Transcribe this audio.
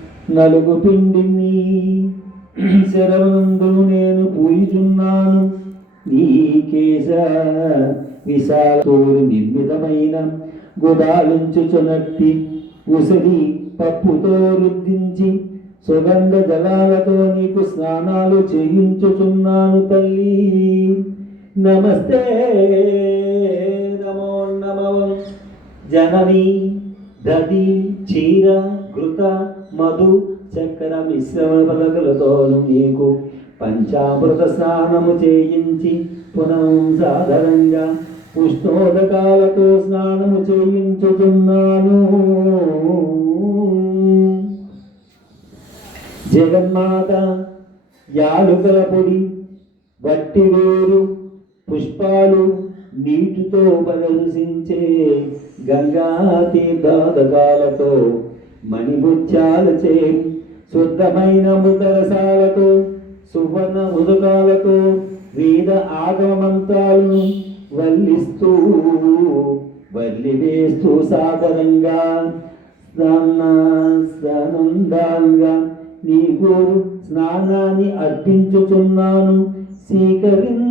నలుగు పిండిని శరవనందును నేను పూయుచున్నాను. నీ కేశ విశాలతోడు నిర్మితమైన గుడాలుంచుచునట్టి ఉసిరి పప్పుతో రుద్దించి సుగంధ జలాలతో నీకు స్నానాలు చేయించుచున్నాను తల్లి. నమస్తే నమో నమో. జనని దది చీర ఘృత మధు చక్కెర మిశ్రమ పలకలతోను నీకు పంచామృత స్నానము చేయించి పునఃసాదరంగా ఉష్ణోదకాలతో స్నానము చేయించుచున్నాను. జగన్మాత యాలుకల పొడి, వట్టివేరు, పుష్పాలు, నీటితో ప్రదర్శించే గంగా తీర్థోదకాలతో మణిముత్యాలచే శుద్ధమైన మృతరసాలతో సువర్ణ ఉదకాలతో వేద ఆగమంత్రాలను వల్లిస్తూ వల్లివేస్తూ సాదరంగా స్నానంగా నీకు స్నానాన్ని అర్పించుచున్నాను. స్వీకరించవమ్మా.